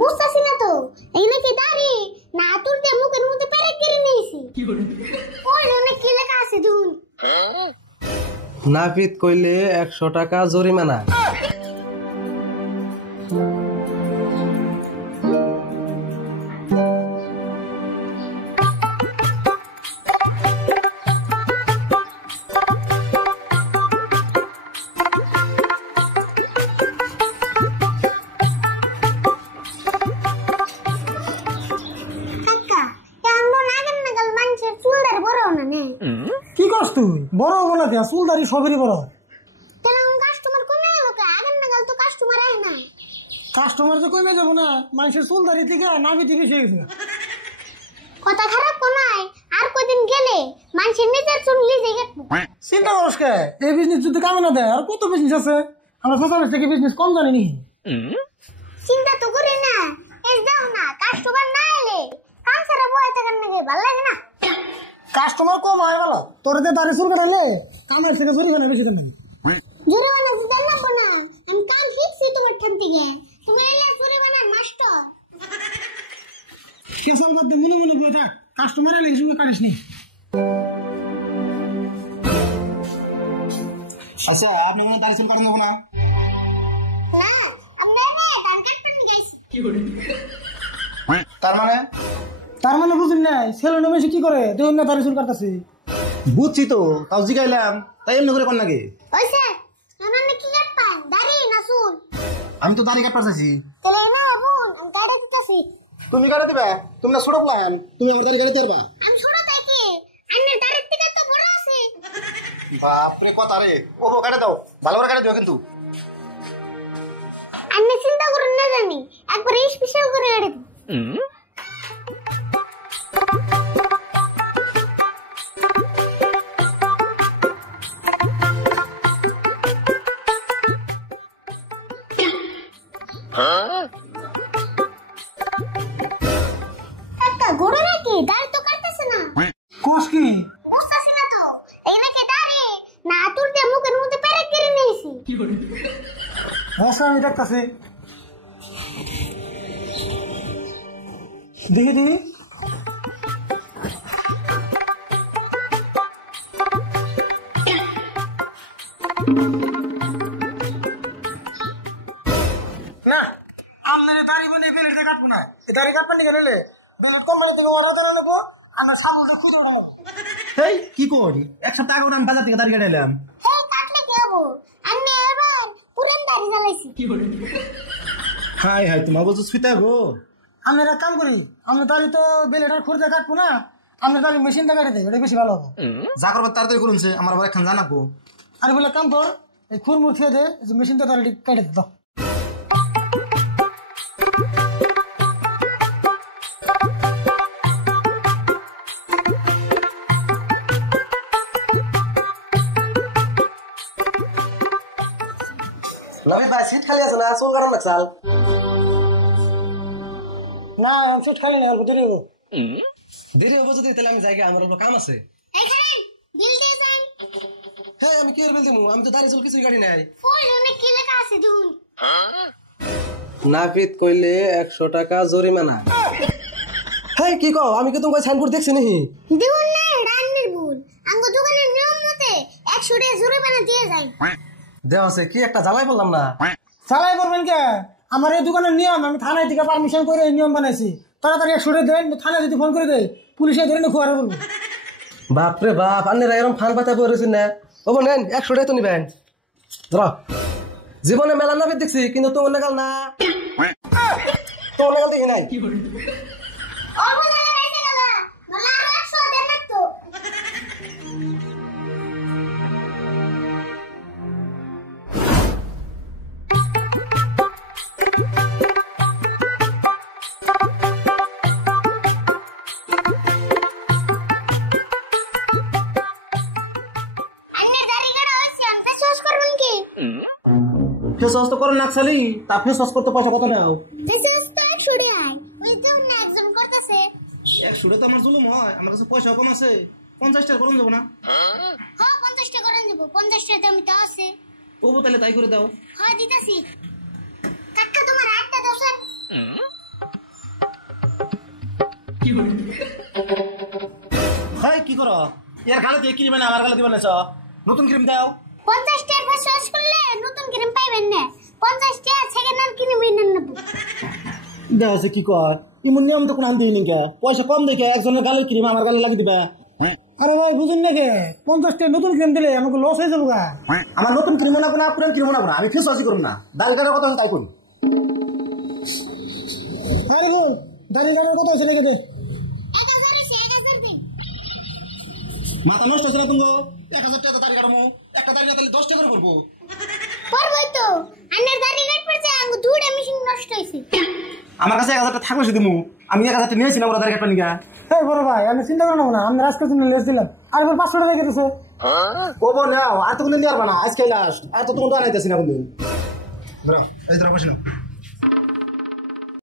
বুঝতাছি না তো এখানে কি দাড়ি না তোর দিয়ে মুখের মধ্যে পেরে কেড়ে নিয়েছি ওই অনেক কি লেখা আছে দুন নাপিত কইলে 100 টাকা জরিমানা। কি করছ তুই? বড় হবো না কে? চুলদারি সবেরই বড়। কাস্টমার কমে গেল কে? আগের নাগাল তো কাস্টমার আয় না। কাস্টমার তো কমে যাবো না, মানুষের চুলদারি থেকে নাবিতি বেশি হয়ে গেছে। কথা খারাপ কোনায় আর কদিন গেলে মানুষের নিজের চুল নিজে কাটবো। চিন্তা করস কে? এই বিজনেস যদি কামে না দেয় আর কত বিজনেস আছে, আমরা সোশ্যাল থেকে বিজনেস কম জানি নি। চিন্তা তো করি না, এই দাও না কাস্টমার না এলে কাম সারা বয়ে থাকার নাকি ভালো লাগে না। কাস্টমার কম হয় বলো, তোর যে দাড়ি চুল কাটাইলে কামের থেকে জরিমানা বেশি দেন। জরিমানা দিতে লাগবো না, আমি কাল ফিক্সই তোমার ঠান থেকে। তুমি এলে জরিমানা মাস্টার। কেসল বাদ দে, মনে মনে বই থাক, কাস্টমার এলে হিসেবে কাটিস নি। আচ্ছা আপনি মনে দাড়ি চুল কাটেন না? না আমি ধান কাটতে নিয়ে গেছি। তার মানে বুঝুন না, ছেলে মেয়ে কি করে তুই না দাড়ি চুল কাটতেছি? বুঝছি তো, তাও জিগাইলাম, তাই এমনি করে কোন নাকি? ওইসে আমি কি কাটপান দাড়ি না চুল? আমি তো দাড়ি কাটতে চাইছি। তাহলে না বোন আমি দাড়ি দিতেছি। তুমি কাটে দিবা? তুমি না ছোট প্ল্যান, তুমি আমার দাড়ি কাটতে পারবা? আমি ছোট থাকি, আন্নের দাড়ির থেকে তো বড় আছে। বাপরে কথা রে, ওবো কাটে দাও, ভালো করে কাটে দিও কিন্তু। আন্নে চিন্তা করুন না জানি একবার স্পেশাল করে কাটে দিই। একটা গরু নাকি দাড়ি তো কাটতেছে না। কোষ কি? বুঝতেছি না তো এই নাকি দাড়ি না তোর দিয়ে মুখের মধ্যে পেরে কেড়ে নিয়েছি। আচ্ছা আমি দেখতেছি, দেখি দেখি। না আপনার দাড়ি বনে বেলেটে কাটবো না, এই দাড়ি কাটবেন গেলে বেলেট কোম্পানি থেকে অর্ডার করে নেবো, আমরা সামনে খুঁজে উঠাবো। হেই কি করি, এক সপ্তাহ আগে আমি বাজার থেকে দাড়ি কাটাইলাম। হেই কাটলে কি হবো? আমি এবার পুরান দাড়ি জ্বালাইছি। হাই হাই, তোমার বলছো সুইতা গো। আমরা এক কাম করি, আমরা দাড়ি তো বেলেটার খুঁড়তে কাটবো না, আমরা দাড়ি মেশিনটা কাটে দেয়, ওটা বেশি ভালো হবে। যা করবার তাড়াতাড়ি করুন, আমার আবার একখান জানাবো। আর বলে কাম কর, এই খুরমুর খেয়ে দে, মেশিনটা দাড়ি কাটে দাও। নাপিত ভাই সিট খালি আছে না? চুল কাটান লাগছাল। না সিট খালি না, অল্প দেরি হবো। দেরি হবো যদি, তাহলে আমি যাই, আমার অল্প কাম আছে। এখানে বিল দিয়ে যান। হ্যাঁ আমি কি আর বলতে, আমি তো দাড়ি চুল কিছুই কাটি নাই। ওই অনেক কি লেখা আছে দুন নাপিত কইলে 100 টাকা জরিমানা। হ্যাঁ কি কও, আমি কি তোমাকে সাইনবোর্ড দেখছি নাকি? দুন না রান্নির ভুল, আঙ্গ দোকানের নিয়ম মতে 100 টাকা জরিমানা দিয়ে যায়। দেওয়া আছে কি একটা জ্বালাই বললাম না। চালাই করবেন কে? আমার এই দোকানের নিয়ম, আমি থানায় থেকে পারমিশন করে এই নিয়ম বানাইছি। তাড়াতাড়ি 100 টাকা দেন, থানায় যদি ফোন করে দেয় পুলিশে ধরে না খুয়ারে বলবো। বাপরে বাপ, আপনারা এরকম ফান পাতা পড়েছেন না? ও নেন 100 টাকা তো নিবেন। ধরো, জীবনে মেলা নাপিত দেখছি, কিন্তু তোমার নাগাল না, তোমার নাগাল দেখি নাই। ও বলে গেছে গেল বলা আর 100 দেন না তো। ফেস ওয়াশ তো করেন নাকশালি, তা ফেস ওয়াশ করতে পয়সা কত নাও? ফেস তো 100 টাকা। ওই তো না একজন করতেছে। 100 টাকা তো আমার জুলুম হয়, আমার কাছে পয়সা কম আছে, 50 টাকা করুন দেবো না? হ্যাঁ 50 টাকা করে দেব, 50 টাকা আমি তো আছে। ও তাহলে তাই করে দাও। হ্যাঁ দিতাছি। কাকা তোমার হাতটা দাও স্যার। হাই কি করো ইয়ার গালে দিয়ে ক্রিম না আমার গালে দিবা নেছ নতুন ক্রিম দাও 50 টাকা ফেস ওয়াশ করলে নতুন ক্রিম পাইবেন না 50 টাকা সেকেন্ড হ্যান্ড ক্রিম কিনে নেব দেখাছে কি কর ইমন নিয়ম তো কোন আনতে নিকে পয়সা কম দেখে একজনের গালের ক্রিম আমার গালে লাগিয়ে দিবা আরে ভাই বুঝুন না কে 50 টাকা নতুন ক্রিম দিলে আমাকে লস হয়ে যাবো গা আমার নতুন ক্রিম না কোনা পুরান ক্রিম না কোনা আমি ফেস ওয়াশই করব না দাড়ি কাটার কথা তাই কই আরে বল দাড়ি কাটার কত হয়েছে রেখে দে 1000 এসে 1000 দিন মাথা নষ্ট হচ্ছে না তুমি 1000 টাকা দাড়ি কাটমু একটা দাড়ি কাটলে 10 টাকা করে পড়বো পড়বই তো আন্নার দাড়ি কাট পড়ছে আঙ্গ দুইটা মেশিন নষ্ট হইছে আমার কাছে 1000 টাকা থাকবে শুধু আমি 1000 টাকা নিয়েছি না ওরা দাড়ি কাটবা নিগা এই বড় ভাই আমি চিন্তা করো না আমি আজকের জন্য লেস দিলাম আর এবার 500 টাকা কেটেছে ওবো নাও আর তো কোনদিন নিয়ে পারবা না আজকে লাস্ট আর তো তুমি তো আনাইতেছি না কোনদিন ধরো এই ধরো বসে নাও